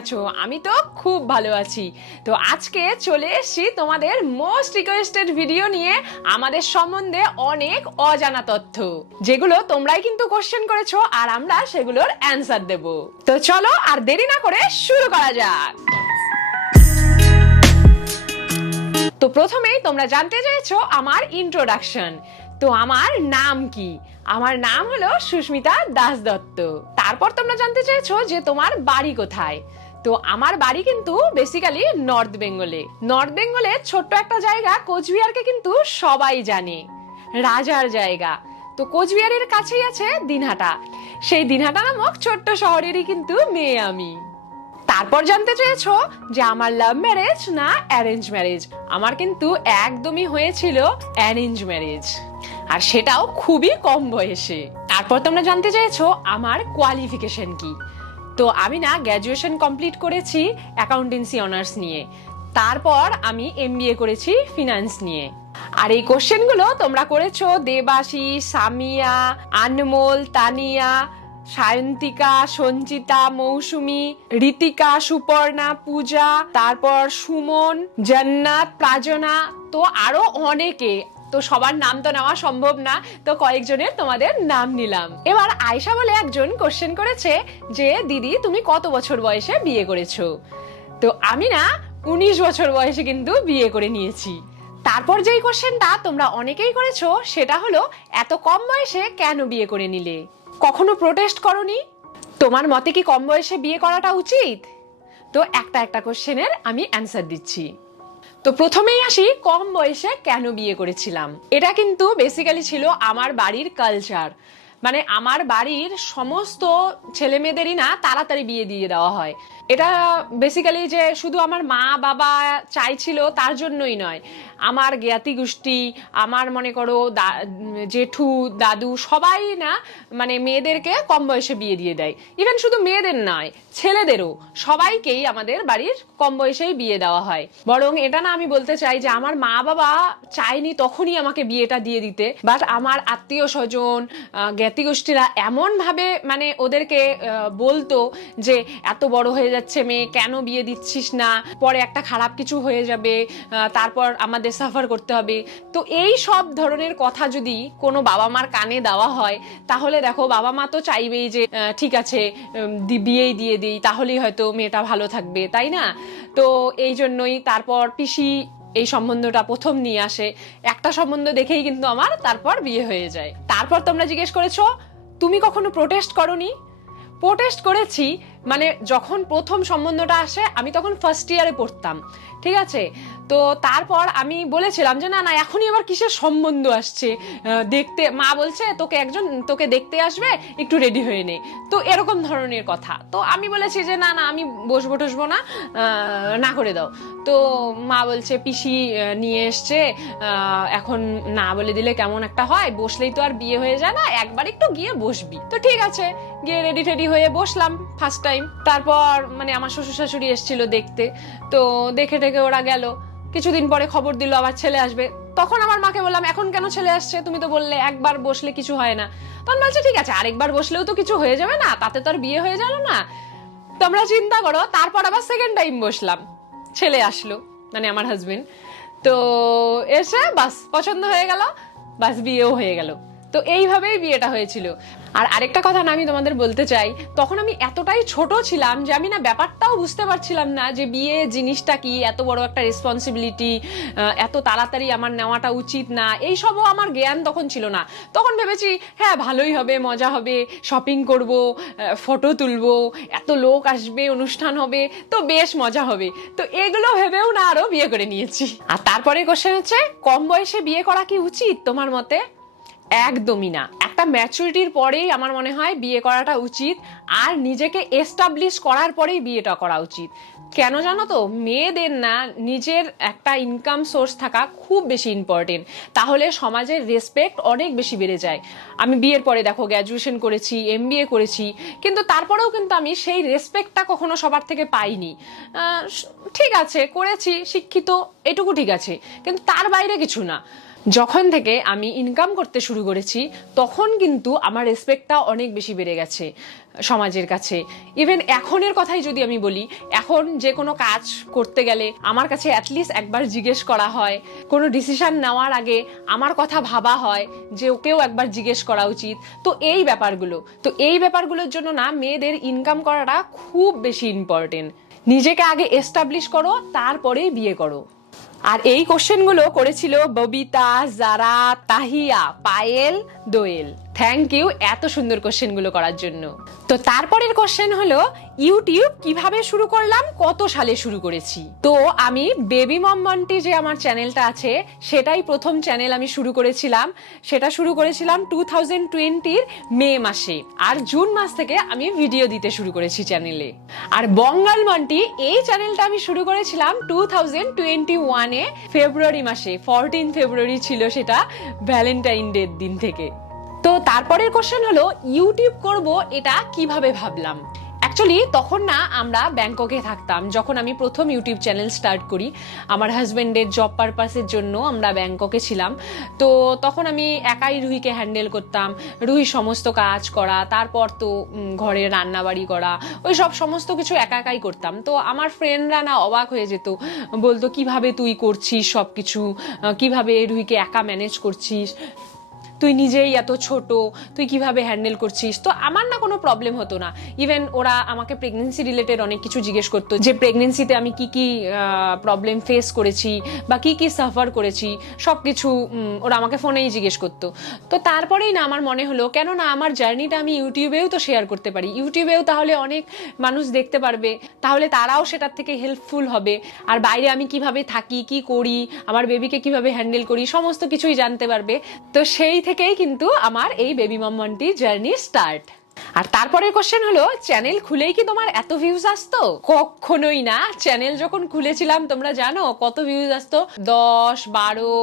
আছো? আমি তো খুব ভালো আছি। তো আজকে চলে এসেছি তোমাদের মোস্ট রিকোয়েস্টেড ভিডিও নিয়ে। আমাদের সম্বন্ধে অনেক অজানা তথ্য, যেগুলো তোমরাই কিন্তু কোশ্চেন করেছ আর আমরা সেগুলোর অ্যান্সার দেব। তো চলো আর দেরি না করে শুরু করা যাক। তো প্রথমেই তোমরা জানতে চাইছো আমার ইন্ট্রোডাকশন তো আমার নাম কি? আমার নাম হলো সুস্মিতা দাস দত্ত তারপর তোমরা জানতে চেয়েছো যে তোমার বাড়ি কোথায়? তো আমার বাড়ি কিন্তু বেসিক্যালি নর্থ বেঙ্গলে নর্থ বেঙ্গলের ছোট্ট একটা জায়গা, কোচবিহারকে কিন্তু সবাই জানে। রাজার জায়গা। তো কোচবিহারের কাছেই আছে দিনহাটা। সেই দিনহাটা নামক ছোট্ট শহরেরই কিন্তু মেয়ে আমি। তারপর জানতে চেয়েছো যে আমার লাভ ম্যারেজ না অ্যারেঞ্জ ম্যারেজ আমার কিন্তু একদমই হয়েছিল অ্যারেঞ্জ ম্যারেজ আর সেটাও খুবই কম বয়সে। তারপর তোমরা জানতে চেয়েছো আমার কোয়ালিফিকেশন কি। তো আমি না গ্র্যাজুয়েশন কমপ্লিট করেছি অ্যাকাউন্টেন্সি অনার্স নিয়ে। তারপর আমি এমবিএ করেছি ফিনান্স নিয়ে। আর এই কোশ্চেনগুলো তোমরা করেছ দেবাশী, সামিয়া, আনমোল, তানিয়া, সায়ন্তিকা, সঞ্চিতা, মৌসুমি ঋতিকা সুপর্ণা, পূজা, তারপর সুমন, জান্নাত, প্রাজনা, তো আরও অনেকে। তো সবার নাম তো নেওয়া সম্ভব না, তো কয়েকজনের তোমাদের নাম নিলাম। এবার আয়শা বলে একজন কোশ্চেন করেছে যে, দিদি, তুমি কত বছর বয়সে বিয়ে করেছ? তো আমি না, উনিশ বছর বয়সে কিন্তু বিয়ে করে নিয়েছি। তারপর যেই কোশ্চেনটা তোমরা অনেকেই করেছ, সেটা হলো, এত কম বয়সে কেন বিয়ে করে নিলে? কখনো প্রোটেস্ট করনি? তোমার মতে কি কম বয়সে বিয়ে করাটা উচিত? তো একটা একটা কোশ্চেনের আমি অ্যান্সার দিচ্ছি। তো প্রথমেই আসি, কম বয়সে কেন বিয়ে করেছিলাম? এটা কিন্তু বেসিক্যালি ছিল আমার বাড়ির কালচার মানে আমার বাড়ির সমস্ত ছেলেমেয়েদেরই না তাড়াতাড়ি বিয়ে দিয়ে দেওয়া হয়। এটা বেসিক্যালি যে শুধু আমার মা, বাবা চাইছিল তার জন্যই নয়। আমার জ্ঞাতি গোষ্ঠী, আমার মনে করো জেঠু, দাদু সবাই না মানে মেয়েদেরকে কম বয়সে বিয়ে দিয়ে দেয়। ইভেন শুধু মেয়েদের নয়, ছেলেদেরও। সবাইকেই আমাদের বাড়ির কম বয়সেই বিয়ে দেওয়া হয়। বরং এটা না আমি বলতে চাই যে আমার মা, বাবা চায়নি তখনই আমাকে বিয়েটা দিয়ে দিতে। বাট আমার আত্মীয় স্বজন জ্ঞাতি গোষ্ঠীরা এমনভাবে মানে ওদেরকে বলতো যে এত বড় হয়ে যাচ্ছে, মেয়ে, কেন বিয়ে দিচ্ছিস না? পরে একটা খারাপ কিছু হয়ে যাবে তারপর আমাদের সাফার করতে হবে। তো এই সব ধরনের কথা যদি কোনো বাবা মার কানে দেওয়া হয়, তাহলে দেখো, বাবা মা তো চাইবেই যে ঠিক আছে বিয়েই দিয়ে দিই, তাহলেই হয়তো মেয়েটা ভালো থাকবে, তাই না? তো এই জন্যই তারপর পিসি এই সম্বন্ধটা প্রথম নিয়ে আসে। একটা সম্বন্ধ দেখেই কিন্তু আমার তারপর বিয়ে হয়ে যায়। তারপর তোমরা জিজ্ঞেস করেছ, তুমি কখনো প্রোটেস্ট করনি? প্রোটেস্ট করেছি মানে যখন প্রথম সম্বন্ধটা আসে, আমি তখন ফার্স্ট ইয়ারে পড়তাম, ঠিক আছে? তো তারপর আমি বলেছিলাম যে, না না, এখনই আবার কিসের সম্বন্ধ আসছে? দেখতে, মা বলছে, তোকে একজন, তোকে দেখতে আসবে, একটু রেডি হয়ে নে। তো এরকম ধরনের কথা। তো আমি বলেছি যে, না না, আমি বসবো টসবো না না করে দাও। তো মা বলছে, পিসি নিয়ে এসছে এখন না বলে দিলে কেমন একটা হয়? বসলেই তো আর বিয়ে হয়ে যায় না, একবার একটু গিয়ে বসবি। তো ঠিক আছে, গিয়ে রেডি টেডি হয়ে বসলাম ফার্স্ট টাইম তারপর মানে আমার শ্বশুর শাশুড়ি এসেছিল দেখতে। তো দেখে টেকে ওরা গেল। কিছুদিন পরে খবর দিল, আবার ছেলে আসবে। তখন আমার মাকে বললাম, এখন কেন ছেলে আসছে? তুমি তো বললে, একবার বসলে কিছু হয় না। তখন বলছে, ঠিক আছে, আরেকবার বসলেও তো কিছু হয়ে যাবে না, তাতে তো আর বিয়ে হয়ে গেল না। তোমরা চিন্তা করো, তারপর আবার সেকেন্ড টাইম বসলাম। ছেলে আসলো মানে আমার হাজবেন্ড তো এসে বাস, পছন্দ হয়ে গেল, বাস বিয়েও হয়ে গেল। তো এইভাবেই বিয়েটা হয়েছিল। আর আরেকটা কথা না আমি তোমাদের বলতে চাই, তখন আমি এতটাই ছোট ছিলাম যে আমি না ব্যাপারটাও বুঝতে পারছিলাম না যে বিয়ে জিনিসটা কি, এত বড় একটা রেসপন্সিবিলিটি এত তাড়াতাড়ি আমার নেওয়াটা উচিত না এই সবও আমার জ্ঞান তখন ছিল না। তখন ভেবেছি হ্যাঁ ভালোই হবে, মজা হবে শপিং করব ফটো তুলবো, এত লোক আসবে, অনুষ্ঠান হবে, তো বেশ মজা হবে। তো এগুলো ভেবেও না আরও বিয়ে করে নিয়েছি। আর তারপরে কোশ্চেন হচ্ছে, কম বয়সে বিয়ে করা কি উচিত তোমার মতে? একদমই না। একটা ম্যাচুরিটির পরেই আমার মনে হয় বিয়ে করাটা উচিত, আর নিজেকে এস্টাবলিশ করার পরেই বিয়েটা করা উচিত। কেন জানো তো? মেয়েদের না, নিজের একটা ইনকাম সোর্স থাকা খুব বেশি ইম্পর্টেন্ট তাহলে সমাজের রেসপেক্ট অনেক বেশি বেড়ে যায়। আমি বিয়ের পরে দেখো গ্র্যাজুয়েশন করেছি এম করেছি, কিন্তু তারপরেও কিন্তু আমি সেই রেসপেক্টটা কখনো সবার থেকে পাইনি। ঠিক আছে, করেছি, শিক্ষিত, এটুকু ঠিক আছে, কিন্তু তার বাইরে কিছু না। যখন থেকে আমি ইনকাম করতে শুরু করেছি, তখন কিন্তু আমার রেসপেক্টটা অনেক বেশি বেড়ে গেছে সমাজের কাছে। ইভেন এখনের কথাই যদি আমি বলি, এখন যে কোনো কাজ করতে গেলে আমার কাছে অ্যাটলিস্ট একবার জিজ্ঞেস করা হয়। কোনো ডিসিশন নেওয়ার আগে আমার কথা ভাবা হয় যে ওকেও একবার জিজ্ঞেস করা উচিত। তো এই ব্যাপারগুলো, তো এই ব্যাপারগুলোর জন্য না মেয়েদের ইনকাম করাটা খুব বেশি ইম্পর্টেন্ট নিজেকে আগে এস্টাবলিশ করো, তারপরেই বিয়ে করো। আর এই কোশ্চেনগুলো করেছিল ববিতা জারা তাহিয়া পায়েল দোয়েল। থ্যাংক ইউ এত সুন্দর কোশ্চেনগুলো করার জন্য। তো তারপরের কোশ্চেন হলো ইউটিউব কীভাবে শুরু করলাম, কত সালে শুরু করেছি? তো আমি বেবি মম মন্টি যে আমার চ্যানেলটা আছে, সেটাই প্রথম চ্যানেল আমি শুরু করেছিলাম। সেটা শুরু করেছিলাম টু থাউজেন্ড টোয়েন্টির মে মাসে। আর জুন মাস থেকে আমি ভিডিও দিতে শুরু করেছি চ্যানেলে আর বঙ্গাল মন্টি এই চ্যানেলটা আমি শুরু করেছিলাম টু থাউজেন্ড টোয়েন্টি ওয়ানে ফেব্রুয়ারি মাসে। ফোরটিন ফেব্রুয়ারি ছিল সেটা ভ্যালেন্টাইন ডের দিন থেকে। তো তারপরের কোশ্চেন হলো ইউটিউব করব এটা কীভাবে ভাবলাম? অ্যাকচুয়ালি তখন না আমরা ব্যাংককে থাকতাম, যখন আমি প্রথম ইউটিউব চ্যানেল স্টার্ট করি। আমার হাজব্যান্ডের জব পারপাসের জন্য আমরা ব্যাংককে ছিলাম। তো তখন আমি একাই রুহিকে হ্যান্ডেল করতাম, রুহি সমস্ত কাজ করা, তারপর তো ঘরে রান্নাবাড়ি করা, ওই সব সমস্ত কিছু একা একাই করতাম। তো আমার ফ্রেন্ডরা না অবাক হয়ে যেত, বলতো, কীভাবে তুই করছিস সব কিছু কীভাবে রুহিকে একা ম্যানেজ করছিস? তুই নিজেই এত ছোট, তুই কীভাবে হ্যান্ডেল করছিস? তো আমার না কোনো প্রবলেম হতো না। ইভেন ওরা আমাকে প্রেগনেন্সি রিলেটেড অনেক কিছু জিজ্ঞেস করতো যে প্রেগনেন্সিতে আমি কি কি প্রবলেম ফেস করেছি বা কি কি সাফার করেছি? সব কিছু ওরা আমাকে ফোনেই জিজ্ঞেস করতো। তো তারপরেই না আমার মনে হলো কেন না আমার জার্নিটা আমি ইউটিউবেও তো শেয়ার করতে পারি। ইউটিউবেও তাহলে অনেক মানুষ দেখতে পারবে। তাহলে তারাও সেটার থেকে হেল্পফুল হবে। আর বাইরে আমি কীভাবে থাকি, কি করি, আমার বেবিকে কীভাবে হ্যান্ডেল করি, সমস্ত কিছুই জানতে পারবে। তো সেই থেকেই কিন্তু আমার এই বেবি মাম্মানটি জার্নি স্টার্ট আর তারপরের কোশ্চেন হলো চ্যানেল খুলেই কি তোমার এত ভিউজ আসতো? কখনোই না। চ্যানেল যখন খুলেছিলাম, তোমরা জানো, কত ভিউজ আসতো? দশ, বারো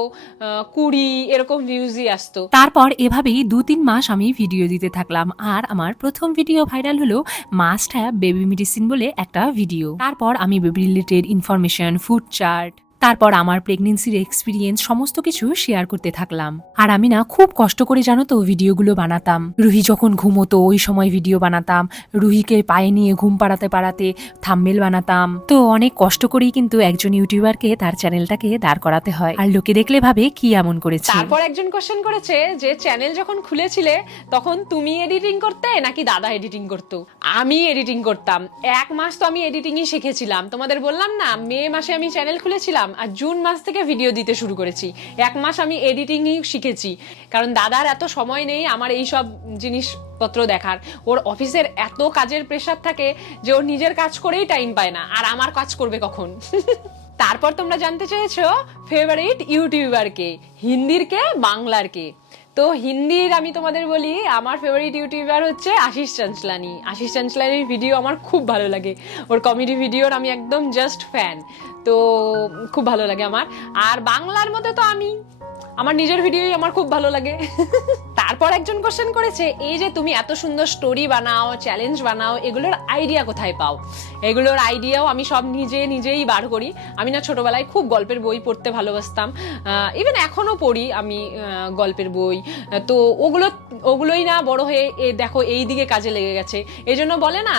কুড়ি, এরকম ভিউজই আসতো। তারপর এভাবেই দু তিন মাস আমি ভিডিও দিতে থাকলাম। আর আমার প্রথম ভিডিও ভাইরাল হলো মাস্ট হ্যাভ বেবি মেডিসিন বলে একটা ভিডিও তারপর আমি baby related information food chart তারপর আমার প্রেগনেন্সির এক্সপিরিয়েন্স সমস্ত কিছু শেয়ার করতে থাকলাম। আর আমি না খুব কষ্ট করে জানো তো ভিডিওগুলো বানাতাম। রুহি যখন ঘুমোতো, ওই সময় ভিডিও বানাতাম। রুহিকে পায়ে নিয়ে ঘুম পাড়াতে পাড়াতে থাম্বেল বানাতাম। তো অনেক কষ্ট করেই কিন্তু একজন ইউটিউবারকে তার চ্যানেলটাকে দাঁড় করাতে হয়। আর লোকে দেখলে ভাবে কি এমন করেছে। তারপর একজন কোশ্চেন করেছে যে চ্যানেল যখন খুলেছিলে, তখন তুমি এডিটিং করতে নাকি দাদা এডিটিং করতো? আমি এডিটিং করতাম। এক মাস তো আমি এডিটিংই শিখেছিলাম। তোমাদের বললাম না, মে মাসে আমি চ্যানেল খুলেছিলাম। আর জুন মাস থেকে ভিডিও দিতে শুরু করেছি। এক মাস আমি এডিটিংই শিখেছি। কারণ দাদার এত সময় নেই আমার এই সব জিনিসপত্র দেখার। ওর অফিসের এত কাজের প্রেশার থাকে যে ওর নিজের কাজ করেই টাইম পায় না। আর আমার কাজ করবে কখন? তারপর তোমরা জানতে চেয়েছো ফেভারিট ইউটিউবার কে? হিন্দির কে? বাংলার কে? তো হিন্দির আমি তোমাদের বলি, আমার ফেভারিট ইউটিউবার হচ্ছে আশিস চাঞ্চলানি। আশিস চাঞ্চলানির ভিডিও আমার খুব ভালো লাগে। ওর কমেডি ভিডিওর আমি একদম জাস্ট ফ্যান তো খুব ভালো লাগে আমার। আর বাংলার মধ্যে তো আমি আমার নিজের ভিডিওই আমার খুব ভালো লাগে। তারপর একজন কোশ্চেন করেছে, এই যে তুমি এত সুন্দর স্টোরি বানাও চ্যালেঞ্জ বানাও, এগুলোর আইডিয়া কোথায় পাও? এগুলোর আইডিয়াও আমি সব নিজে নিজেই বার করি। আমি না ছোটবেলায় খুব গল্পের বই পড়তে ভালোবাসতাম। ইভেন এখনও পড়ি আমি গল্পের বই। তো ওগুলো ওগুলোই না বড় হয়ে এ দেখো এই দিকে কাজে লেগে গেছে। এই জন্য বলে না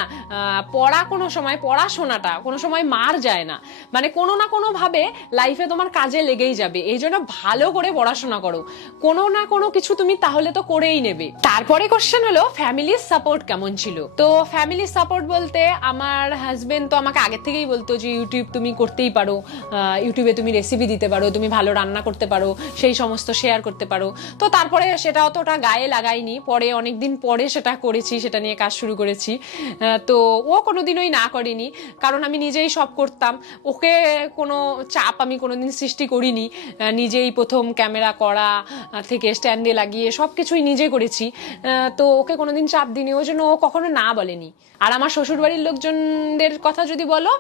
পড়া কোনো সময়, পড়াশোনাটা কোনো সময় মার যায় না। মানে কোনো না কোনো ভাবে লাইফে তোমার কাজে লেগেই যাবে। এই জন্য ভালো করে পড়াশোনা করো। কোনো না কোনো কিছু তুমি তাহলে তো করেই নেবে। তারপরে কোশ্চেন হলো ফ্যামিলির সাপোর্ট কেমন ছিল? তো ফ্যামিলির সাপোর্ট বলতে আমার হাজবেন্ড তো আমাকে আগে থেকেই বলতো যে ইউটিউব তুমি করতেই পারো। ইউটিউবে তুমি রেসিপি দিতে পারো, তুমি ভালো রান্না করতে পারো, সেই সমস্ত শেয়ার করতে পারো। তো তারপরে সেটা অতটা গায়ে লাগাইনি পরে অনেক দিন পরে সেটা করেছি, সেটা নিয়ে কাজ শুরু করেছি। তো ও কোনোদিনই না করেনি, কারণ আমি নিজেই সব করতাম। ওকে কোনো চাপ আমি কোনো দিন সৃষ্টি করিনি। নিজেই প্রথম ক্যামেরা করা থেকে স্ট্যান্ডে লাগিয়ে সব কিছুই নিজে করেছি। তো ওকে কোনো দিন চাপ দিইনি, ওই জন্য ও কখনো না বলেনি। আর আমার শ্বশুরবাড়ির লোকজনদের কথা যদি বলো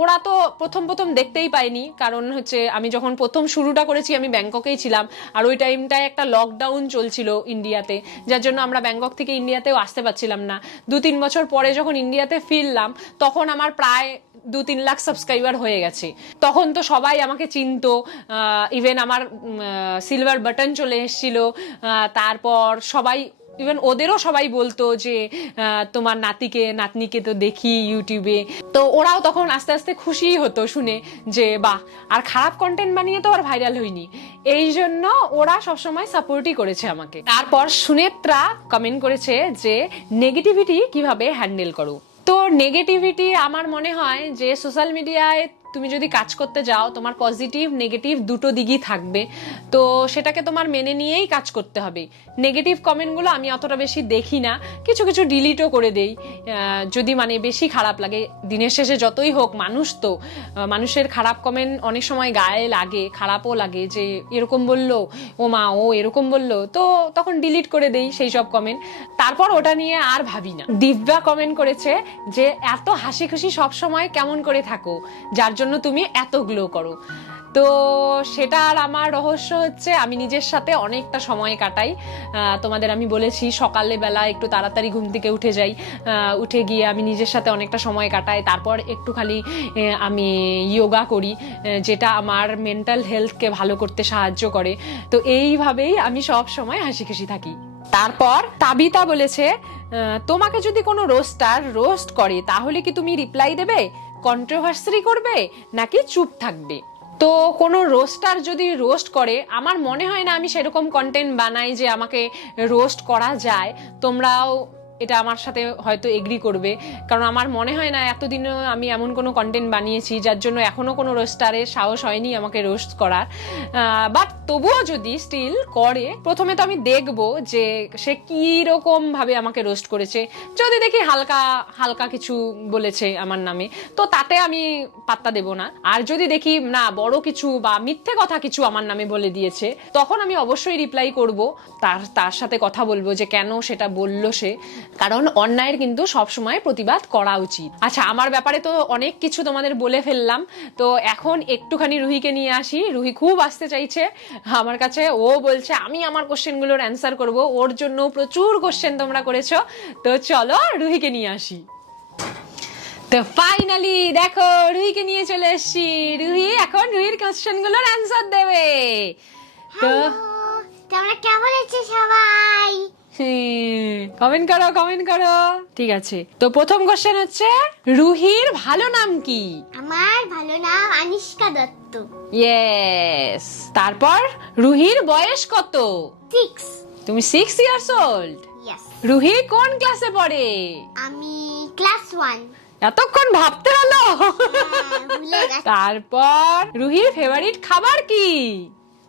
ওরা তো প্রথম প্রথম দেখতেই পায়নি। কারণ হচ্ছে আমি যখন প্রথম শুরুটা করেছি, আমি ব্যাংককেই ছিলাম। আর ওই টাইমটায় একটা লকডাউন চলছিল ইন্ডিয়াতে, যার জন্য আমরা ব্যাংকক থেকে ইন্ডিয়াতেও আসতে পারছিলাম না। দু তিন বছর পরে যখন ইন্ডিয়াতে ফিরলাম, তখন আমার প্রায় দু তিন লাখ সাবস্ক্রাইবার হয়ে গেছে। তখন তো সবাই আমাকে চিনত ইভেন আমার সিলভার বাটন চলে এসেছিল তারপর সবাই ইভেন ওদেরও সবাই বলতো যে তোমার নাতিকে, নাতনিকে তো দেখি ইউটিউবে। তো ওরাও তখন আস্তে আস্তে খুশি হতো শুনে যে, বাহ, আর খারাপ কন্টেন্ট বানিয়ে তো আর ভাইরাল হয়নি। এই জন্য ওরা সবসময় সাপোর্টই করেছে আমাকে। তারপর সুনেত্রা কমেন্ট করেছে যে নেগেটিভিটি কীভাবে হ্যান্ডেল করো? তো নেগেটিভিটি আমার মনে হয় যে সোশ্যাল মিডিয়ায় তুমি যদি কাজ করতে যাও, তোমার পজিটিভ নেগেটিভ দুটো দিকই থাকবে। তো সেটাকে তোমার মেনে নিয়েই কাজ করতে হবে। নেগেটিভ কমেন্টগুলো আমি অতটা বেশি দেখি না। কিছু কিছু ডিলিটও করে দেই। যদি মানে বেশি খারাপ লাগে, দিনের শেষে যতই হোক, মানুষ তো মানুষের খারাপ কমেন্ট অনেক সময় গায়ে লাগে, খারাপও লাগে যে এরকম বলল, ও মা, ও এরকম বলল। তো তখন ডিলিট করে দেই সেই সব কমেন্ট তারপর ওটা নিয়ে আর ভাবি না। দিব্যা কমেন্ট করেছে যে, এত হাসি খুশি সব সময় কেমন করে থাকো? যার জন্য তুমি এত গ্লো করো। তো সেটা আর আমার রহস্য হচ্ছে, আমি নিজের সাথে অনেকটা সময় কাটাই। তোমাদের আমি বলেছি, সকালে বেলা একটু তাড়াতাড়ি ঘুম থেকে উঠে যাই। উঠে গিয়ে আমি নিজের সাথে অনেকটা সময় কাটাই। তারপর একটু খালি আমি যোগা করি যেটা আমার মেন্টাল হেলথকে ভালো করতে সাহায্য করে। তো এইভাবেই আমি সব সময় হাসি খুশি থাকি। তারপর তাবিতা বলেছে তোমাকে যদি কোনো রোস্টার রোস্ট করে, তাহলে কি তুমি রিপ্লাই দেবে? কন্ট্রোভার্সারি করবে নাকি চুপ থাকবে? তো কোনো রোস্টার যদি রোস্ট করে, আমার মনে হয় না আমি সেরকম কন্টেন্ট বানাই যে আমাকে রোস্ট করা যায়। তোমরাও এটা আমার সাথে হয়তো এগ্রি করবে। কারণ আমার মনে হয় না এতদিনও আমি এমন কোনো কন্টেন্ট বানিয়েছি, যার জন্য এখনও কোনো রোস্টারের সাহস হয়নি আমাকে রোস্ট করার। বাট তবুও যদি স্টিল করে, প্রথমে তো আমি দেখব যে সে কীরকমভাবে আমাকে রোস্ট করেছে। যদি দেখি হালকা হালকা কিছু বলেছে আমার নামে, তো তাতে আমি পাত্তা দেব না। আর যদি দেখি, না, বড় কিছু বা মিথ্যে কথা কিছু আমার নামে বলে দিয়েছে, তখন আমি অবশ্যই রিপ্লাই করব। তার তার সাথে কথা বলব যে কেন সেটা বলল সে। কারণ অন্যায়ের কিন্তু সবসময় প্রতিবাদ করা উচিত। আচ্ছা আমার ব্যাপারে তো অনেক কিছু তোমাদের বলে ফেললাম। তো এখন একটুখানি রুহিকে নিয়ে আসি। রুহি খুব আসতে চাইছে। আমার কাছে ও বলছে, আমি আমার কোশ্চেনগুলোর অ্যান্সার করব। ওর জন্য প্রচুর কোশ্চেন তোমরা করেছ। তো চলো রুহিকে নিয়ে আসি। তো ফাইনালি দেখো, রুহিকে নিয়ে চলে এসেছি। রুহি, এখন রুহির কোশ্চেনগুলোর অ্যান্সার দেবে। তো তোমরা কেমন আছো সবাই? কমেন্ট করো কমেন্ট করো। ঠিক আছে। তো প্রথম কোশ্চেন হচ্ছে রুহির ভালো নাম কি? আমার ভালো নাম আনিষ্কা দত্ত। ইয়েস তারপর রুহির বয়স কত? সিক্স তুমি সিক্স ইয়ার্স ওল্ড রুহি কোন ক্লাসে পড়ে? আমি ক্লাস ওয়ান এতক্ষণ ভাবতে হলো। তারপর রুহির ফেভারিট খাবার কি?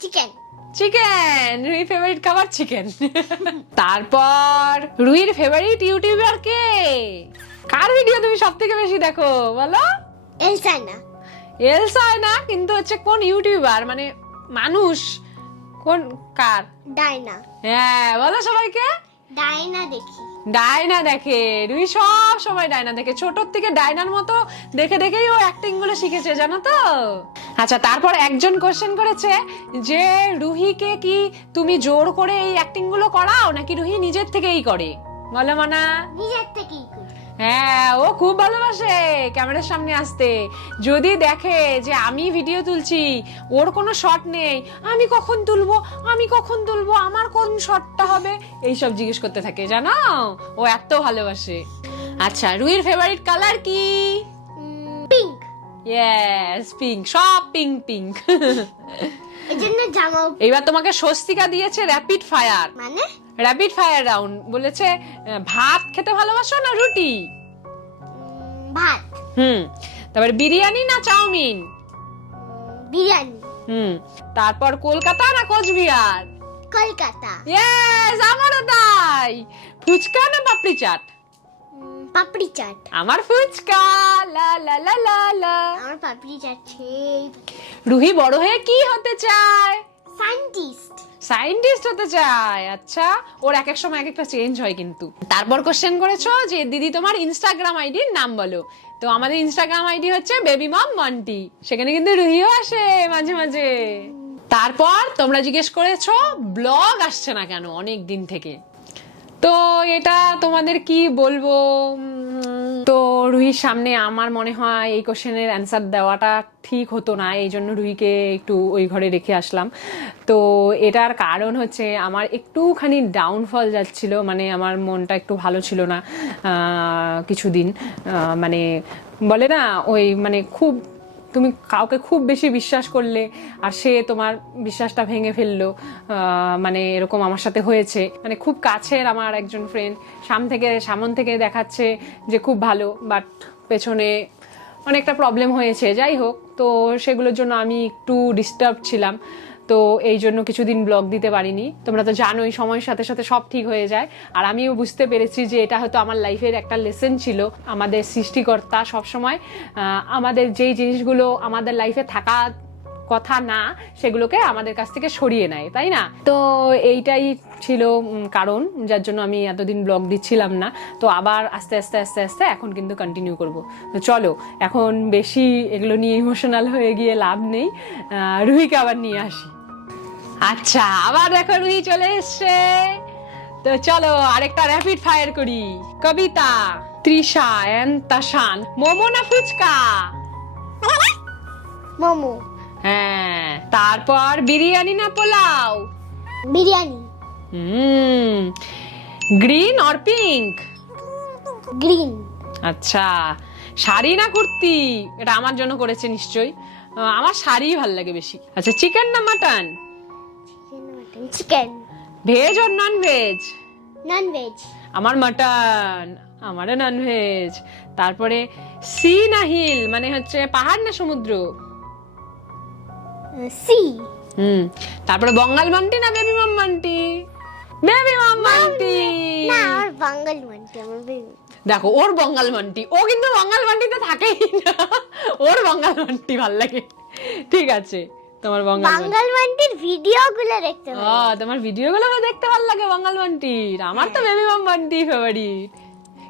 চিকেন চিকেন রুই ফেভারিট খাবার চিকেন তারপর রুইর ফেভারিট ইউটিউবার কে? কার ভিডিও তুমি সব থেকে বেশি দেখো? বলো। এলসাইনা। এলসা হয় না কিন্তু হচ্ছে কোন ইউটিউবার মানে মানুষ। কোন কার? ডাইনা হ্যাঁ বলো সবাইকে। ডাইনা দেখি। ডায়না দেখে। রুহি সব সময় ডায়না দেখে। ছোটর থেকে ডায়নার মতো দেখে দেখেই ও অ্যাক্টিংগুলো শিখেছে, জানো তো? আচ্ছা তারপর একজন কোশ্চেন করেছে যে, রুহিকে কি তুমি জোর করে এই অ্যাক্টিংগুলো করাও, নাকি রুহি নিজের থেকেই করে? বলো, মানা। নিজের থেকেই হ্যাঁ ও খুব ভালোবাসে ক্যামেরার সামনে আসতে। যদি দেখে যে আমি ভিডিও তুলছি ওর কোনো শট নেই আমি কখন তুলবো আমি কখন তুলবো আমার কোন শটটা হবে? এইসব জিজ্ঞেস করতে থাকে জানো? ও এত ভালোবাসে। আচ্ছা রুইর ফেভারিট কালার কি? পিঙ্ক ইয়েস পিঙ্ক সব পিঙ্ক পিঙ্ক এই জন্য জামাও এইবার তোমাকে স্বস্তিকা দিয়েছে র্যাপিড ফায়ার মানে? র্যাপিড ফায়ার রাউন্ড বলেছে ভাত খেতে ভালোবাসো না রুটি? ভাত। হুম তারপর বিরিয়ানি না চাউমিন? বিরিয়ানি। হুম তারপর কলকাতা না কোচবিহার? কলকাতা। ইয়েস আমারও তাই। ফুচকা না পাপড়ি চাট? পাপড়ি চাট। আমার ফুচকা লা লা লা লা লা। আমার পাপড়ি চাট রুহি বড় হয়ে কি হতে চায়? সায়েন্টিস্ট সায়েন্টিস্ট হতে চায় আচ্ছা ওর এক এক সময় এক একটা চেঞ্জ হয় কিন্তু। তারপর কোশ্চেন করেছ যে, দিদি, তোমার ইনস্টাগ্রাম আইডির নাম বলো। তো আমাদের ইনস্টাগ্রাম আইডি হচ্ছে বেবি মম মন্টি সেখানে কিন্তু রুহিও আসে মাঝে মাঝে। তারপর তোমরা জিজ্ঞেস করেছ, ব্লগ আসছে না কেন অনেক দিন থেকে? তো এটা তোমাদের কি বলব? তো রুহির সামনে আমার মনে হয় এই কোশ্চেনের অ্যান্সার দেওয়াটা ঠিক হতো না, এই জন্য রুহিকে একটু ওই ঘরে রেখে আসলাম। তো এটার কারণ হচ্ছে আমার একটুখানি ডাউনফল যাচ্ছিল মানে আমার মনটা একটু ভালো ছিল না কিছুদিন। মানে বলে না, ওই মানে খুব তুমি কাউকে খুব বেশি বিশ্বাস করলে আর সে তোমার বিশ্বাসটা ভেঙে ফেলল মানে এরকম আমার সাথে হয়েছে। মানে খুব কাছের আমার একজন ফ্রেন্ড সাম থেকে, সামন থেকে দেখাচ্ছে যে খুব ভালো বাট পেছনে অনেকটা প্রবলেম হয়েছে। যাই হোক, তো সেগুলোর জন্য আমি একটু ডিস্টার্ব ছিলাম। তো এই জন্য কিছুদিন ব্লগ দিতে পারিনি। তোমরা তো জানোই, সময়ের সাথে সাথে সব ঠিক হয়ে যায়। আর আমিও বুঝতে পেরেছি যে এটা হয়তো আমার লাইফের একটা লেসেন ছিল, আমাদের সৃষ্টিকর্তা সবসময় আমাদের যেই জিনিসগুলো আমাদের লাইফে থাকা কথা না, সেগুলোকে আমাদের কাছ থেকে সরিয়ে নেয়, তাই না? তো এইটাই ছিল কারণ, যার জন্য আমি এতদিন ব্লগ দিচ্ছিলাম না। তো আবার আস্তে আস্তে আস্তে আস্তে এখন কিন্তু কন্টিনিউ করব। তো চলো, এখন বেশি এগুলো নিয়ে ইমোশনাল হয়ে গিয়ে লাভ নেই। রুহিকে আবার নিয়ে আসি। আচ্ছা আবার দেখো রুহি চলে এসছে। তো চলো আরেকটা র্যাপিড ফায়ার করি। কবিতা তৃষা এন্ড তাসান মোমো না ফুচকা? মোমো। হ্যাঁ তারপর বিরিয়ানি না পোলাও? বিরিয়ানি। হুম গ্রিন অর পিঙ্ক গ্রিন আচ্ছা শাড়ি না কুর্তি? এটা আমার জন্য করেছে নিশ্চয়ই। আমার শাড়িই ভালো লাগে বেশি। আচ্ছা চিকেন না mutton chicken veg or non veg non veg আমার মাটন আমারও নন ভেজ তারপরে সি না হিল মানে হচ্ছে পাহাড় না সমুদ্র? সি হুম তারপরে বঙ্গাল মান্টি না বেবি মাম মান্টি? বেবি মাম মান্টি! না আমার বাঙাল মানটি আমার baby। দেখো ওর বঙ্গাল মান্টি ও কিন্তু বঙ্গাল মান্টিতে থাকেই না। ওর বঙ্গাল মান্টি ভালো লাগে। ঠিক আছে। তোমার বাঙাল মানটির ভিডিও গুলো দেখতে ও তোমার ভিডিওগুলো দেখতে ভালো লাগে বঙ্গাল মান্টির আমার তো বেবি মাম মান্টি ফেভারিট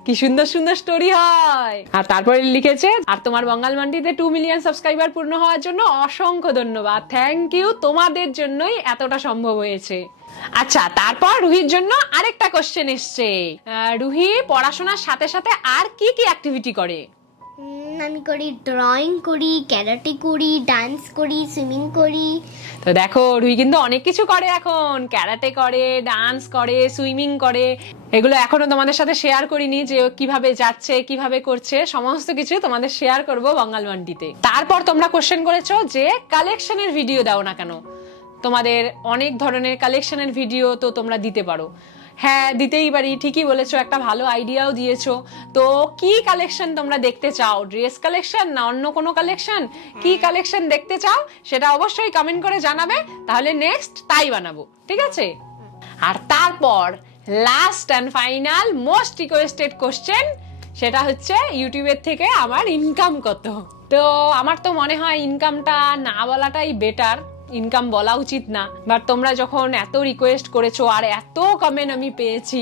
কি সুন্দর সুন্দর স্টোরি হয়। আর তারপরে লিখেছে আর তোমার বঙ্গাল মান্ডিতে টু মিলিয়ন সাবস্ক্রাইবার পূর্ণ হওয়ার জন্য অসংখ্য ধন্যবাদ। থ্যাংক ইউ তোমাদের জন্যই এতটা সম্ভব হয়েছে। আচ্ছা তারপর রুহির জন্য আরেকটা কোশ্চেন এসছে। রুহি পড়াশোনার সাথে সাথে আর কি কি অ্যাক্টিভিটি করে? আমি করি ড্রয়িং করি ক্যারাটে করি ডান্স করি সুইমিং করি। তো দেখো, রুই কিন্তু অনেক কিছু করে এখন। ক্যারাটে করে ডান্স করে সুইমিং করে। এগুলো এখনও তোমাদের সাথে শেয়ার করিনি যে ও কীভাবে যাচ্ছে, কীভাবে করছে। সমস্ত কিছু তোমাদের শেয়ার করব বঙ্গাল মান্ডিতে। তারপর তোমরা কোশ্চেন করেছ যে কালেকশনের ভিডিও দাও না কেন? তোমাদের অনেক ধরনের কালেকশনের ভিডিও তো তোমরা দিতে পারো। হ্যাঁ দিতেই পারি। ঠিকই বলেছ একটা ভালো আইডিয়াও দিয়েছ। তো কি কালেকশন তোমরা দেখতে চাও? ড্রেস কালেকশন না অন্য কোনো কালেকশন কি কালেকশন দেখতে চাও? সেটা অবশ্যই কমেন্ট করে জানাবে। তাহলে নেক্সট তাই বানাবো। ঠিক আছে? আর তারপর last and final most requested question সেটা হচ্ছে ইউটিউবের থেকে আমার ইনকাম কত? তো আমার তো মনে হয় ইনকামটা না বলাটাই বেটার ইনকাম বলা উচিত না। বাট তোমরা যখন এত রিকোয়েস্ট করেছ আর এত কমেন্ট আমি পেয়েছি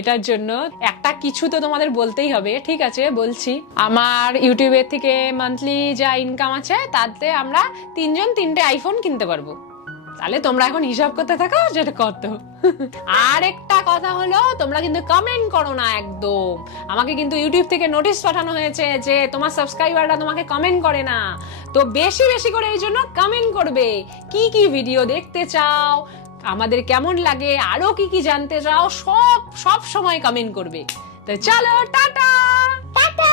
এটার জন্য একটা কিছু তো তোমাদের বলতেই হবে। ঠিক আছে, বলছি। আমার ইউটিউবের থেকে মান্থলি যা ইনকাম আছে, তাতে আমরা তিনজন তিনটে আইফোন কিনতে পারব। তাহলে তোমরা এখন হিসাব করতে থাকো যেটা কত আর একটা কথা হলো, তোমরা কিন্তু কমেন্ট করো না একদম। আমাকে কিন্তু ইউটিউব থেকে নোটিশ পাঠানো হয়েছে যে তোমার সাবস্ক্রাইবাররা তোমাকে কমেন্ট করে না। তো বেশি বেশি করে এই জন্য কমেন্ট করবে। কি কি ভিডিও দেখতে চাও? আমাদের কেমন লাগে? আরও কি কি জানতে চাও? সব সব সময় কমেন্ট করবে। তো চলো, টাটা! টাটা!